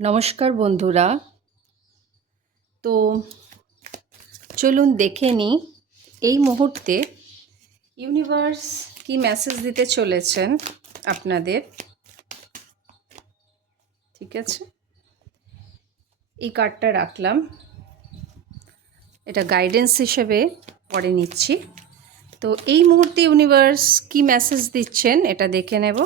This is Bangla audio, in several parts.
নমস্কার বন্ধুরা। তো চলুন দেখে নিই এই মুহূর্তে ইউনিভার্স কি মেসেজ দিতে চলেছেন আপনাদের। ঠিক আছে, এই কার্ডটা রাখলাম, এটা গাইডেন্স হিসেবে পড়ে নিচ্ছি। তো এই মুহূর্তে ইউনিভার্স কি মেসেজ দিচ্ছেন এটা দেখে নেব।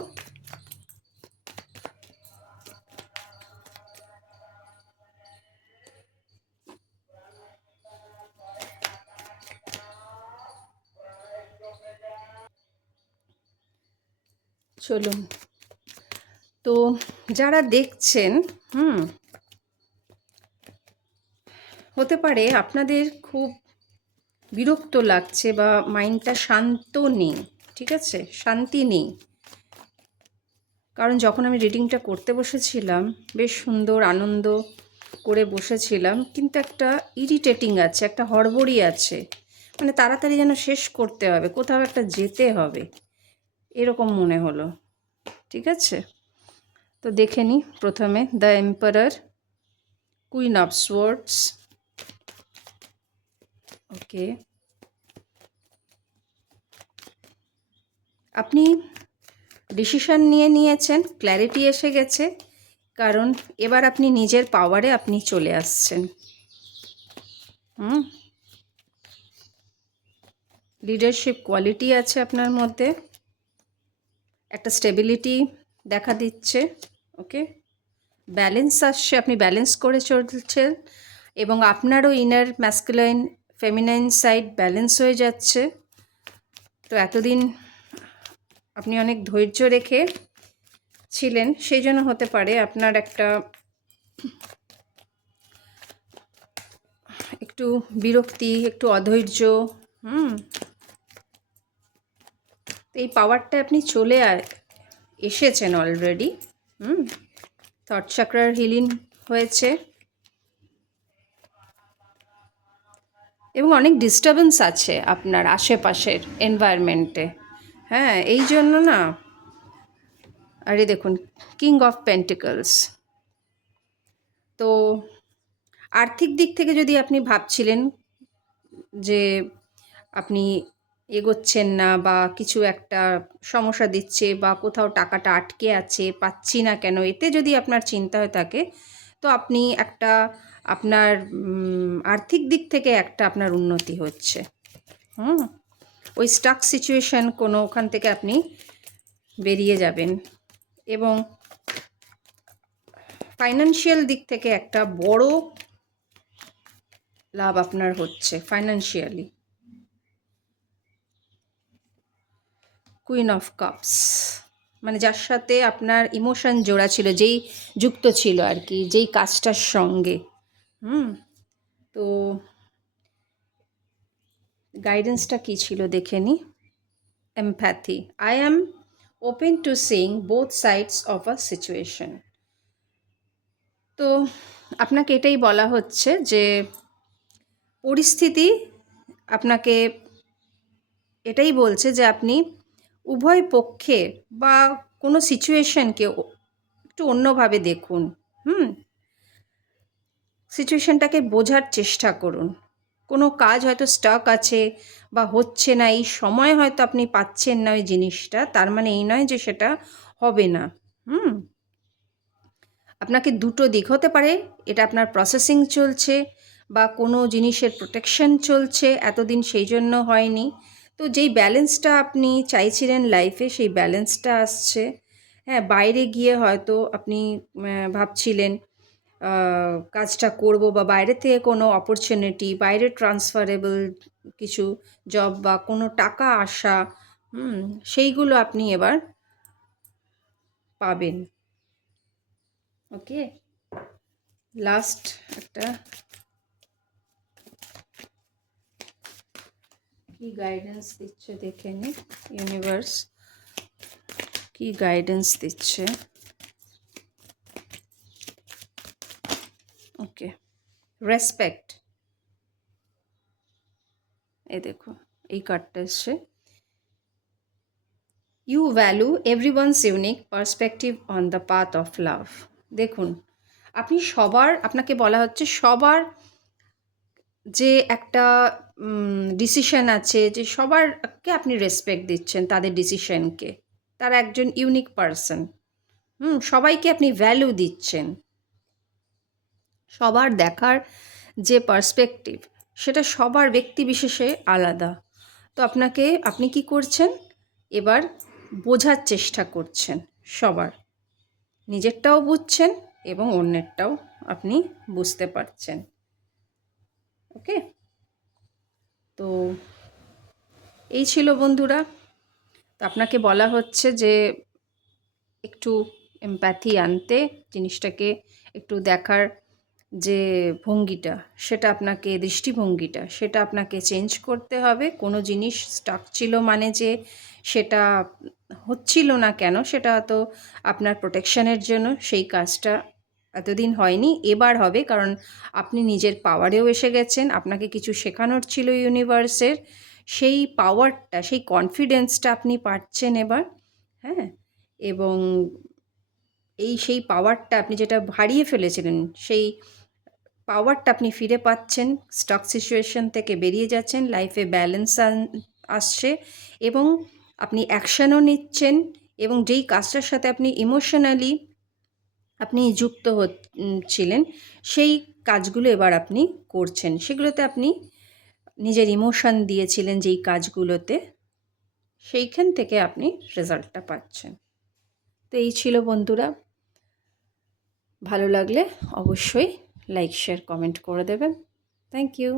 চলুন, তো যারা দেখছেন, হতে পারে আপনাদের খুব বিরক্ত লাগছে বা মাইন্ডটা শান্ত নেই। ঠিক আছে, শান্তি নেই, কারণ যখন আমি রিডিংটা করতে বসেছিলাম বেশ সুন্দর আনন্দ করে বসেছিলাম, কিন্তু একটা ইরিটেটিং আছে, একটা হড়বড়ি আছে, মানে তাড়াতাড়ি যেন শেষ করতে হবে, কোথাও একটা যেতে হবে, এরকম মনে হলো। ঠিক আছে, তো দেখে নিই প্রথমে the emperor, queen of swords. Okay, আপনি ডিসিশন নিয়ে নিয়েছেন, ক্ল্যারিটি এসে গেছে, কারণ এবার আপনি নিজের পাওয়ারে আপনি চলে আসছেন। লিডারশিপ কোয়ালিটি আছে আপনার মধ্যে, একটা স্টেবিলিটি দেখা দিচ্ছে। ওকে, ব্যালেন্স আসছে, আপনি ব্যালেন্স করে চলছেন এবং আপনারও inner masculine feminine side balance হয়ে যাচ্ছে। তো এতদিন আপনি অনেক ধৈর্য রেখে ছিলেন, সেই জন্য হতে পারে আপনার একটা একটু বিরক্তি, একটু অধৈর্য। এই পাওয়ারটা আপনি চলে এসেছেন অলরেডি। থট চাক্রার হিলিং হয়েছে এবং অনেক ডিস্টারবেন্স আছে আপনার আশেপাশের এনভায়রনমেন্টে। হ্যাঁ, এই জন্য না, আরে দেখুন, কিং অফ পেন্টিকলস। তো আর্থিক দিক থেকে যদি আপনি ভাবছিলেন যে আপনি এগোচ্ছেন না বা কিছু একটা সমস্যা দিচ্ছে বা কোথাও টাকাটা আটকে আছে, পাচ্ছি না কেন, এতে যদি আপনার চিন্তা হয়ে থাকে, তো আপনি একটা আপনার আর্থিক দিক থেকে একটা আপনার উন্নতি হচ্ছে। ওই স্টাক সিচুয়েশান কোনো ওখান থেকে আপনি বেরিয়ে যাবেন এবং ফাইন্যান্সিয়াল দিক থেকে একটা বড় লাভ আপনার হচ্ছে ফাইন্যান্সিয়ালি। কুইন অফ কাপস, মানে যার সাথে আপনার ইমোশন জোড়া ছিল, যেই যুক্ত ছিল আর কি, যেই কাজটার সঙ্গে। তো গাইডেন্সটা কী ছিল দেখে নি। Empathy, I am open to seeing both sides of a situation. তো আপনাকে এটাই বলা হচ্ছে যে পরিস্থিতি আপনাকে এটাই বলছে যে আপনি উভয় পক্ষে বা কোনো সিচুয়েশনকে একটু অন্যভাবে দেখুন। সিচুয়েশনটাকে বোঝার চেষ্টা করুন। কোনো কাজ হয়তো স্টাক আছে বা হচ্ছে না, এই সময় হয়তো আপনি পাচ্ছেন না ওই জিনিসটা, তার মানে এই নয় যে সেটা হবে না। আপনাকে দুটো দিক হতে পারে, এটা আপনার প্রসেসিং চলছে বা কোনো জিনিসের প্রোটেকশন চলছে এতদিন, সেই জন্য হয়নি। তো যেই ব্যালেন্সটা আপনি চাইছিলেন লাইফে, সেই ব্যালেন্সটা আসছে। হ্যাঁ, বাইরে গিয়ে হয়তো আপনি ভাবছিলেন কাজটা করব বা বাইরে থেকে কোনো অপরচুনিটি, বাইরে ট্রান্সফারেবল কিছু জব বা কোনো টাকা আসা, সেইগুলো আপনি এবার পাবেন। ওকে, লাস্ট একটা কি গাইডেন্স দিচ্ছে দেখে নি ইউনিভার্স, কি গাইডেন্স দিচ্ছে। ওকে, রেসপেক্ট, এই দেখো এই কার্ডটা এসছে। You value everyone's unique perspective on the path of love. দেখুন, আপনি সবার, আপনাকে বলা হচ্ছে সবার যে একটা ডিসিশন আছে, যে সবারকে আপনি রেসপেক্ট দিচ্ছেন তাদের ডিসিশনকে। তারা একজন ইউনিক পারসন। সবাইকে আপনি ভ্যালু দিচ্ছেন। সবার দেখার যে পার্সপেক্টিভ, সেটা সবার ব্যক্তি বিশেষে আলাদা। তো আপনি কি করছেন, এবার বোঝার চেষ্টা করছেন সবার। নিজেরটাও বুঝছেন এবং অন্যেরটাও আপনি বুঝতে পারছেন। ওকে, তো এই ছিল বন্ধুরা। তো আপনাকে বলা হচ্ছে যে একটু এমপ্যাথি আনতে, জিনিসটাকে একটু দেখার যে ভঙ্গিটা, সেটা আপনাকে, দৃষ্টিভঙ্গিটা, সেটা আপনাকে চেঞ্জ করতে হবে। কোনো জিনিস স্টাক ছিল মানে যে সেটা হচ্ছিল না কেন, সেটা তো আপনার প্রোটেকশনের জন্য সেই কাজটা এতদিন হয়নি, এবার হবে। কারণ আপনি নিজের পাওয়ারেও এসে গেছেন, আপনাকে কিছু শেখানোর ছিল ইউনিভার্সের, সেই পাওয়ারটা, সেই কনফিডেন্সটা আপনি পাচ্ছেন এবার। হ্যাঁ, এবং সেই পাওয়ারটা আপনি যেটা হারিয়ে ফেলেছিলেন, সেই পাওয়ারটা আপনি ফিরে পাচ্ছেন, স্টক সিচুয়েশন থেকে বেরিয়ে যাচ্ছেন, লাইফে ব্যালেন্স আসছে এবং আপনি অ্যাকশানও নিচ্ছেন, এবং যেই কাজটার সাথে আপনি ইমোশনালি আপনি যুক্ত ছিলেন, সেই কাজগুলো এবার আপনি করছেন। সেগুলোতে আপনি নিজের ইমোশন দিয়েছিলেন যেই কাজগুলোতে, সেইখান থেকে আপনি রেজাল্টটা পাচ্ছেন। তো এই ছিল বন্ধুরা। ভালো লাগলে অবশ্যই লাইক, শেয়ার, কমেন্ট করে দেবেন। Thank you.